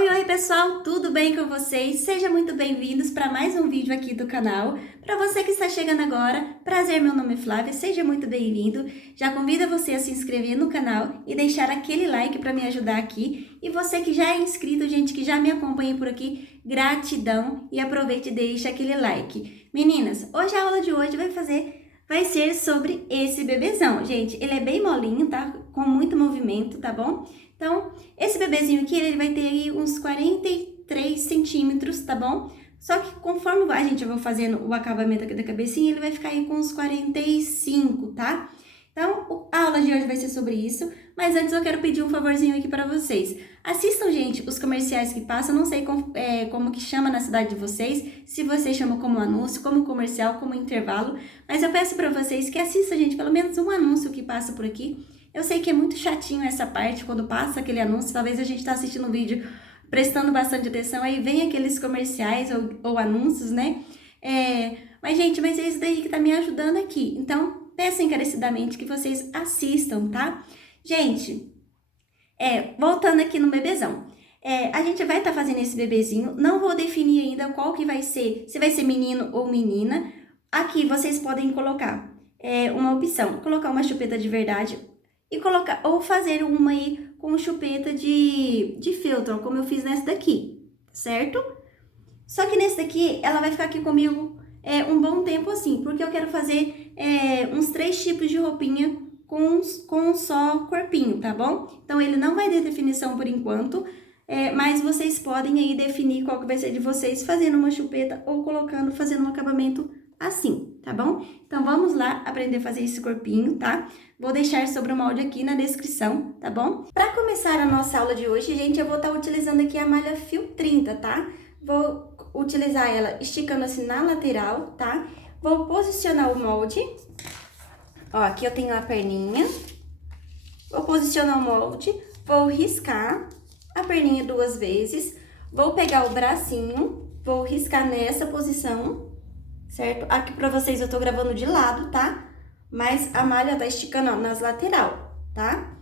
Oi, pessoal, tudo bem com vocês? Sejam muito bem-vindos para mais um vídeo aqui do canal. Para você que está chegando agora, prazer, meu nome é Flávia, seja muito bem-vindo. Já convido você a se inscrever no canal e deixar aquele like para me ajudar aqui. E você que já é inscrito, gente que já me acompanha por aqui, gratidão e aproveite e deixe aquele like. Meninas, hoje a aula de hoje vai ser sobre esse bebezão. Gente, ele é bem molinho, tá? Com muito movimento, tá bom? Então, esse bebezinho aqui, ele vai ter aí uns 43 centímetros, tá bom? Só que conforme a gente vai fazendo o acabamento aqui da cabecinha, ele vai ficar aí com uns 45, tá? Então, a aula de hoje vai ser sobre isso, mas antes eu quero pedir um favorzinho aqui para vocês. Assistam, gente, os comerciais que passam, não sei como que chama na cidade de vocês, se vocês chamam como anúncio, como comercial, como intervalo, mas eu peço para vocês que assistam, gente, pelo menos um anúncio que passa por aqui. Eu sei que é muito chatinho essa parte, quando passa aquele anúncio, talvez a gente tá assistindo o vídeo prestando bastante atenção, aí vem aqueles comerciais ou anúncios, né? Mas é isso daí que tá me ajudando aqui. Então, peço encarecidamente que vocês assistam, tá? Gente, voltando aqui no bebezão. A gente vai estar fazendo esse bebezinho, não vou definir ainda qual que vai ser, se vai ser menino ou menina. Aqui vocês podem colocar uma opção, colocar uma chupeta de verdade e colocar, ou fazer uma aí com chupeta de feltro, como eu fiz nessa daqui, certo? Só que nesse daqui, ela vai ficar aqui comigo um bom tempo assim, porque eu quero fazer uns 3 tipos de roupinha com um só corpinho, tá bom? Então, ele não vai ter definição por enquanto, mas vocês podem aí definir qual que vai ser de vocês, fazendo uma chupeta ou fazendo um acabamento assim, tá bom? Então, vamos lá aprender a fazer esse corpinho, tá? Vou deixar sobre o molde aqui na descrição, tá bom? Para começar a nossa aula de hoje, gente, eu vou estar utilizando aqui a malha fio 30, tá? Vou utilizar ela esticando assim na lateral, tá? Vou posicionar o molde. Ó, aqui eu tenho a perninha. Vou posicionar o molde, vou riscar a perninha 2 vezes. Vou pegar o bracinho, vou riscar nessa posição, certo? Aqui pra vocês eu tô gravando de lado, tá? Mas a malha tá esticando, ó, nas lateral, tá?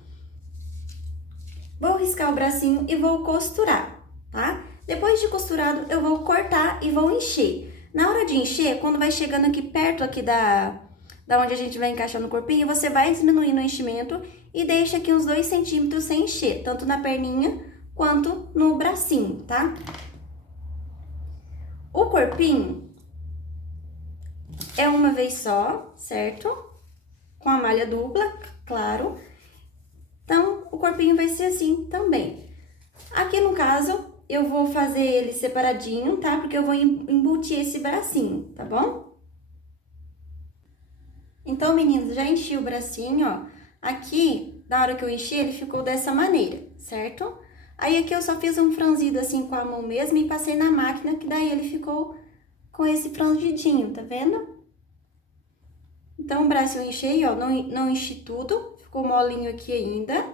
Vou riscar o bracinho e vou costurar, tá? Depois de costurado, eu vou cortar e vou encher. Na hora de encher, quando vai chegando aqui perto aqui da onde a gente vai encaixar no corpinho, você vai diminuindo o enchimento e deixa aqui uns 2 centímetros sem encher, tanto na perninha quanto no bracinho, tá? O corpinho é uma vez só, certo? Com a malha dupla, claro. Então, o corpinho vai ser assim também. Aqui no caso, eu vou fazer ele separadinho, tá? Porque eu vou embutir esse bracinho, tá bom? Então, meninos, já enchi o bracinho, ó. Aqui, na hora que eu enchi, ele ficou dessa maneira, certo? Aí, aqui eu só fiz um franzido assim com a mão mesmo e passei na máquina, que daí ele ficou com esse franzidinho, tá vendo? Então, o braço eu enchei, ó, não enchi tudo, ficou molinho aqui ainda,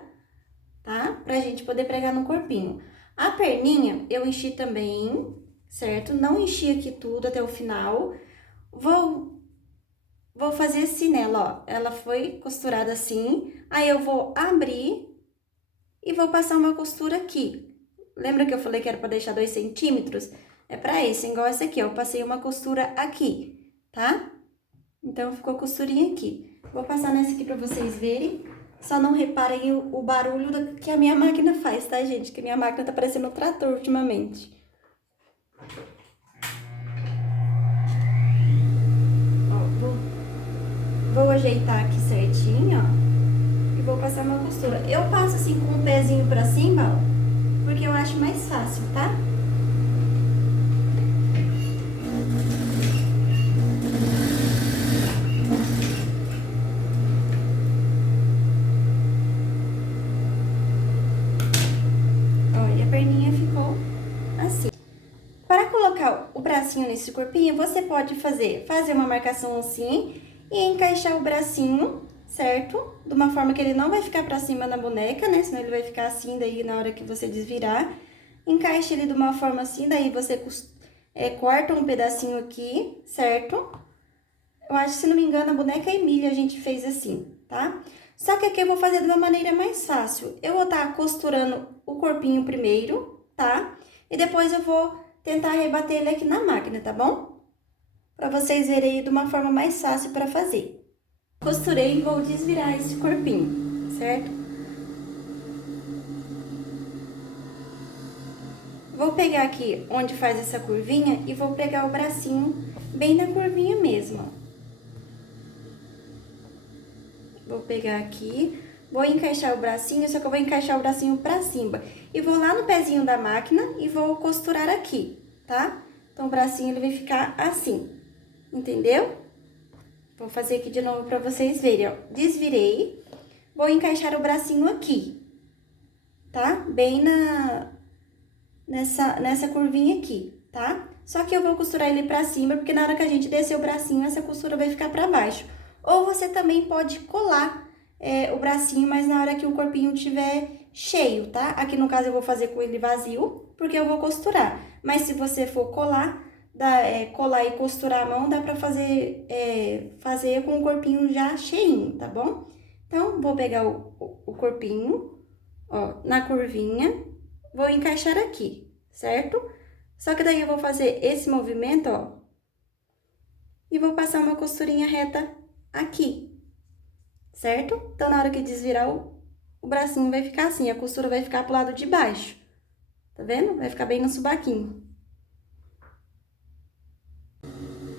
tá? Pra gente poder pregar no corpinho. A perninha eu enchi também, certo? Não enchi aqui tudo até o final. Vou fazer assim nela, ó. Ela foi costurada assim, aí eu vou abrir e vou passar uma costura aqui. Lembra que eu falei que era pra deixar 2 centímetros? É pra esse, igual essa aqui, ó. Eu passei uma costura aqui, tá? Então, ficou costurinha aqui. Vou passar nessa aqui pra vocês verem. Só não reparem o barulho que a minha máquina faz, tá, gente? Que a minha máquina tá parecendo um trator ultimamente. Ó, vou ajeitar aqui certinho, ó. E vou passar uma costura. Eu passo assim com o pezinho pra cima, ó. Porque eu acho mais fácil, tá? O bracinho nesse corpinho, você pode fazer uma marcação assim e encaixar o bracinho, certo? De uma forma que ele não vai ficar pra cima na boneca, né? Senão ele vai ficar assim daí na hora que você desvirar. Encaixa ele de uma forma assim, daí você corta um pedacinho aqui, certo? Eu acho, se não me engano, a boneca Emília a gente fez assim, tá? Só que aqui eu vou fazer de uma maneira mais fácil. Eu vou estar costurando o corpinho primeiro, tá? E depois eu vou tentar rebater ele aqui na máquina, tá bom? Pra vocês verem aí de uma forma mais fácil pra fazer. Costurei e vou desvirar esse corpinho, certo? Vou pegar aqui onde faz essa curvinha e vou pegar o bracinho bem na curvinha mesmo, ó. Vou pegar aqui, vou encaixar o bracinho, só que eu vou encaixar o bracinho pra cima. E vou lá no pezinho da máquina e vou costurar aqui, tá? Então, o bracinho ele vai ficar assim, entendeu? Vou fazer aqui de novo pra vocês verem, ó. Desvirei, vou encaixar o bracinho aqui, tá? Bem nessa curvinha aqui, tá? Só que eu vou costurar ele pra cima, porque na hora que a gente descer o bracinho, essa costura vai ficar pra baixo. Ou você também pode colar o bracinho, mas na hora que o corpinho tiver cheio, tá? Aqui no caso eu vou fazer com ele vazio, porque eu vou costurar. Mas se você for colar, colar e costurar a mão, dá pra fazer com o corpinho já cheinho, tá bom? Então, vou pegar o corpinho, ó, na curvinha, vou encaixar aqui, certo? Só que daí eu vou fazer esse movimento, ó, e vou passar uma costurinha reta aqui, certo? Então, na hora que desvirar, o bracinho vai ficar assim, a costura vai ficar pro lado de baixo, tá vendo? Vai ficar bem no subaquinho.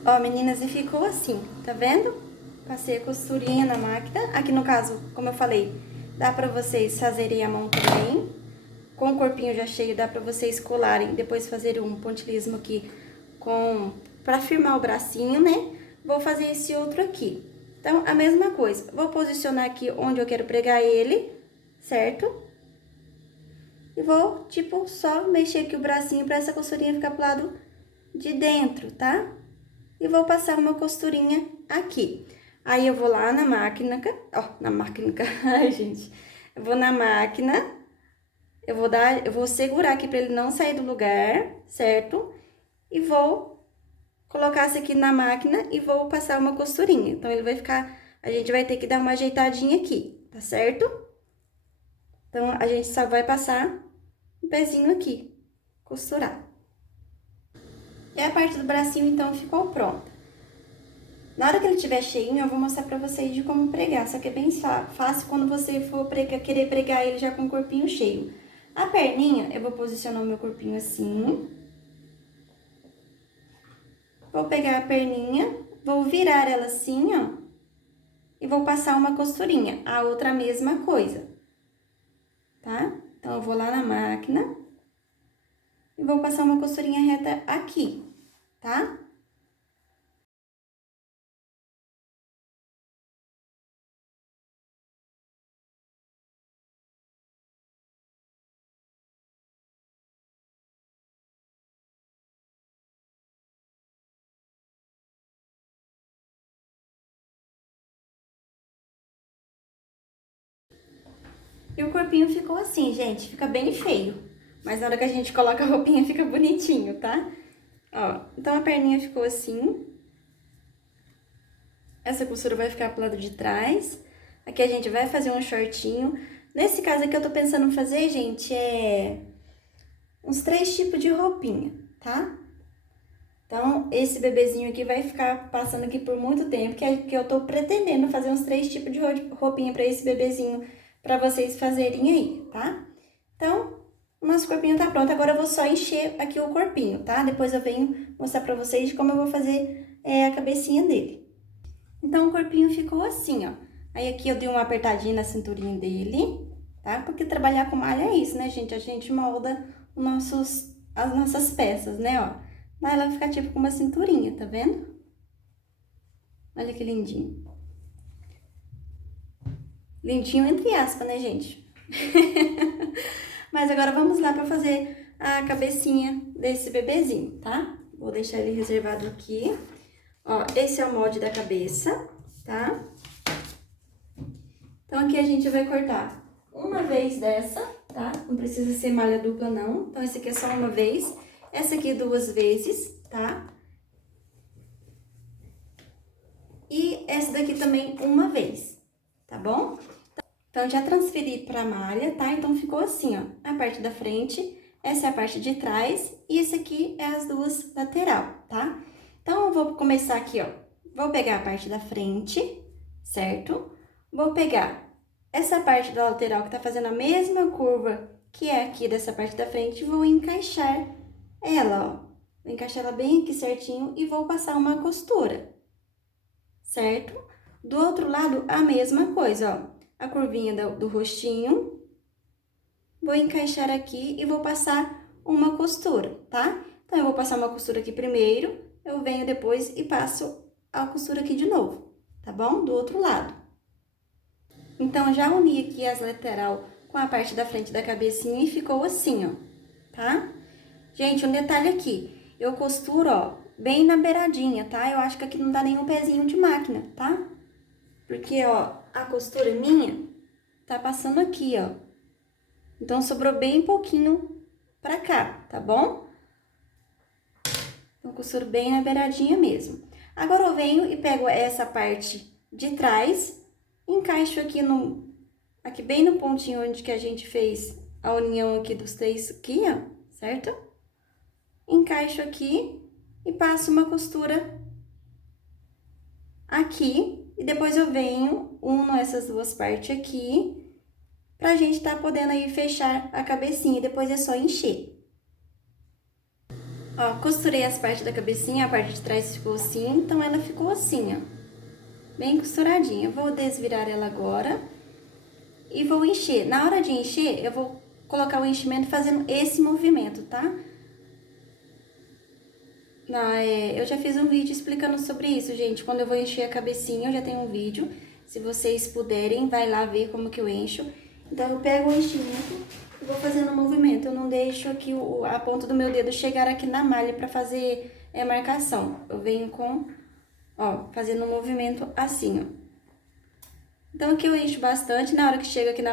Ó, meninas, e ficou assim, tá vendo? Passei a costurinha na máquina. Aqui no caso, como eu falei, dá pra vocês fazerem a mão também. Com o corpinho já cheio, dá pra vocês colarem, depois fazer um pontilismo aqui pra firmar o bracinho, né? Vou fazer esse outro aqui. Então, a mesma coisa. Vou posicionar aqui onde eu quero pregar ele, certo? E vou, tipo, só mexer aqui o bracinho pra essa costurinha ficar pro lado de dentro, tá? E vou passar uma costurinha aqui. Aí, eu vou lá na máquina, ai, gente. Eu vou na máquina, eu vou segurar aqui pra ele não sair do lugar, certo? E vou colocar isso aqui na máquina e vou passar uma costurinha. Então, ele vai ficar, a gente vai ter que dar uma ajeitadinha aqui, tá certo? Então, a gente só vai passar um pezinho aqui, costurar. E a parte do bracinho, então, ficou pronta. Na hora que ele estiver cheinho, eu vou mostrar pra vocês de como pregar. Só que é bem fácil quando você for querer pregar ele já com o corpinho cheio. A perninha, eu vou posicionar o meu corpinho assim. Vou pegar a perninha, vou virar ela assim, ó. E vou passar uma costurinha. A outra a mesma coisa, tá? Então, eu vou lá na máquina e vou passar uma costurinha reta aqui, tá? E o corpinho ficou assim, gente, fica bem feio. Mas na hora que a gente coloca a roupinha, fica bonitinho, tá? Ó, então a perninha ficou assim. Essa costura vai ficar pro lado de trás. Aqui a gente vai fazer um shortinho. Nesse caso aqui eu tô pensando em fazer, gente, uns 3 tipos de roupinha, tá? Então, esse bebezinho aqui vai ficar passando aqui por muito tempo, que eu tô pretendendo fazer uns 3 tipos de roupinha pra esse bebezinho, pra vocês fazerem aí, tá? Então, o nosso corpinho tá pronto. Agora eu vou só encher aqui o corpinho, tá? Depois eu venho mostrar pra vocês como eu vou fazer a cabecinha dele. Então, o corpinho ficou assim, ó. Aí, aqui eu dei uma apertadinha na cinturinha dele, tá? Porque trabalhar com malha é isso, né, gente? A gente molda as nossas peças, né, ó. Daí ela vai ficar tipo com uma cinturinha, tá vendo? Olha que lindinho. Lindinho entre aspas, né, gente? Mas agora vamos lá pra fazer a cabecinha desse bebezinho, tá? Vou deixar ele reservado aqui. Ó, esse é o molde da cabeça, tá? Então, aqui a gente vai cortar uma vez dessa, tá? Não precisa ser malha dupla, não. Então, esse aqui é só uma vez. Essa aqui 2 vezes, tá? E essa daqui também uma vez, tá bom? Então, já transferi pra malha, tá? Então, ficou assim, ó. A parte da frente essa é a parte de trás e esse aqui é as duas lateral, tá? Então, eu vou começar aqui, ó. Vou pegar a parte da frente, certo? Vou pegar essa parte da lateral que tá fazendo a mesma curva que é aqui dessa parte da frente, vou encaixar ela, ó. Vou encaixar ela bem aqui certinho e vou passar uma costura, certo? Do outro lado, a mesma coisa, ó. A curvinha do rostinho, vou encaixar aqui e vou passar uma costura, tá? Então, eu vou passar uma costura aqui primeiro, eu venho depois e passo a costura aqui de novo, tá bom? Do outro lado. Então, já uni aqui as lateral com a parte da frente da cabecinha e ficou assim, ó, tá? Gente, um detalhe aqui, eu costuro, ó, bem na beiradinha, tá? Eu acho que aqui não dá nenhum pezinho de máquina, tá? Porque, ó, a costura minha tá passando aqui, ó. Então, sobrou bem pouquinho pra cá, tá bom? Então, costuro bem na beiradinha mesmo. Agora, eu venho e pego essa parte de trás, encaixo aqui bem no pontinho onde que a gente fez a união aqui dos três aqui, ó, certo? Encaixo aqui e passo uma costura aqui. E depois eu venho, uno essas duas partes aqui, pra gente tá podendo aí fechar a cabecinha. E depois é só encher. Ó, costurei as partes da cabecinha, a parte de trás ficou assim, então ela ficou assim, ó. Bem costuradinha. Vou desvirar ela agora e vou encher. Na hora de encher, eu vou colocar o enchimento fazendo esse movimento, tá? Eu já fiz um vídeo explicando sobre isso, gente. Quando eu vou encher a cabecinha, eu já tenho um vídeo. Se vocês puderem, vai lá ver como que eu encho. Então, eu pego o enchimento e vou fazendo o movimento. Eu não deixo aqui a ponta do meu dedo chegar aqui na malha pra fazer marcação. Eu venho ó, fazendo um movimento assim, ó. Então, aqui eu encho bastante. Na hora que chega aqui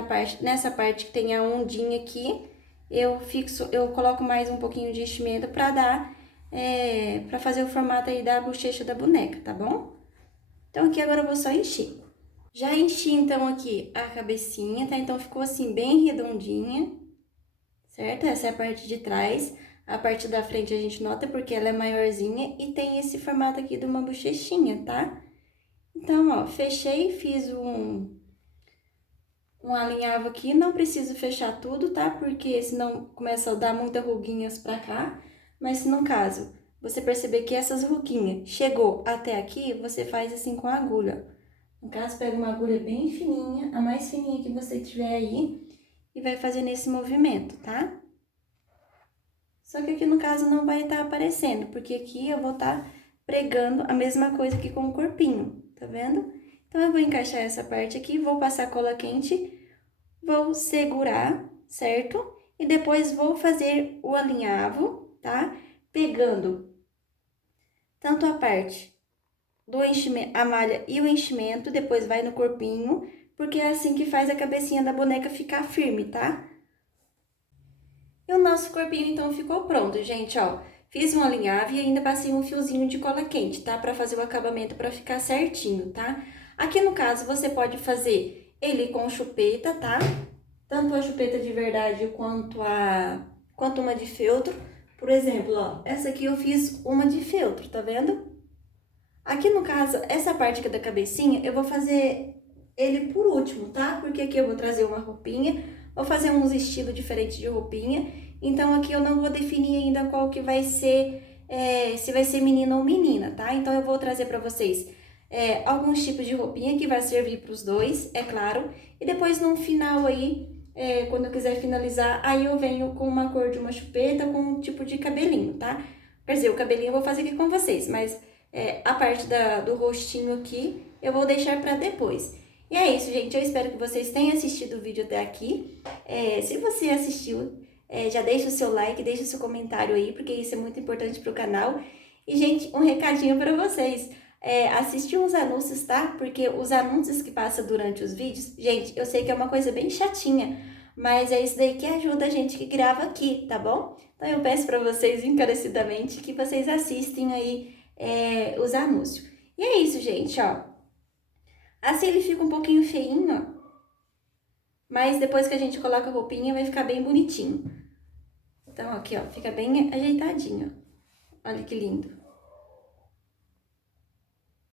nessa parte que tem a ondinha aqui, eu coloco mais um pouquinho de enchimento pra dar... pra fazer o formato aí da bochecha da boneca, tá bom? Então, aqui agora eu vou só encher. Já enchi, então, aqui a cabecinha, tá? Então, ficou assim, bem redondinha, certo? Essa é a parte de trás. A parte da frente a gente nota porque ela é maiorzinha e tem esse formato aqui de uma bochechinha, tá? Então, ó, fechei, fiz um alinhavo aqui. Não preciso fechar tudo, tá? Porque senão começa a dar muitas ruguinhas pra cá. Mas se no caso, você perceber que essas ruguinhas chegou até aqui, você faz assim com a agulha. No caso, pega uma agulha bem fininha, a mais fininha que você tiver aí, e vai fazer nesse movimento, tá? Só que aqui no caso não vai estar aparecendo, porque aqui eu vou estar pregando a mesma coisa que com o corpinho, tá vendo? Então, eu vou encaixar essa parte aqui, vou passar cola quente, vou segurar, certo? E depois vou fazer o alinhavo, tá? Pegando tanto a parte do enchimento, a malha e o enchimento, depois vai no corpinho, porque é assim que faz a cabecinha da boneca ficar firme, tá? E o nosso corpinho, então, ficou pronto, gente, ó. Fiz um alinhavo e ainda passei um fiozinho de cola quente, tá? Pra fazer o acabamento pra ficar certinho, tá? Aqui, no caso, você pode fazer ele com chupeta, tá? Tanto a chupeta de verdade quanto uma de feltro. Por exemplo, ó, essa aqui eu fiz uma de feltro, tá vendo? Aqui no caso, essa parte aqui da cabecinha, eu vou fazer ele por último, tá? Porque aqui eu vou trazer uma roupinha, vou fazer uns estilos diferentes de roupinha. Então, aqui eu não vou definir ainda qual que vai ser, se vai ser menino ou menina, tá? Então, eu vou trazer pra vocês alguns tipos de roupinha que vai servir pros dois, é claro. E depois, no final aí, quando eu quiser finalizar, aí eu venho com uma cor de uma chupeta com um tipo de cabelinho, tá? Quer dizer, o cabelinho eu vou fazer aqui com vocês, mas a parte do rostinho aqui eu vou deixar pra depois. E é isso, gente. Eu espero que vocês tenham assistido o vídeo até aqui. Se você assistiu, já deixa o seu like, deixa o seu comentário aí, porque isso é muito importante pro canal. E, gente, um recadinho pra vocês. Assistir uns anúncios, tá? Porque os anúncios que passam durante os vídeos, gente, eu sei que é uma coisa bem chatinha, mas é isso daí que ajuda a gente que grava aqui, tá bom? Então, eu peço pra vocês encarecidamente que vocês assistem aí os anúncios. E é isso, gente, ó. Assim ele fica um pouquinho feinho, ó. Mas depois que a gente coloca a roupinha, vai ficar bem bonitinho. Então, aqui, ó, fica bem ajeitadinho. Olha que lindo.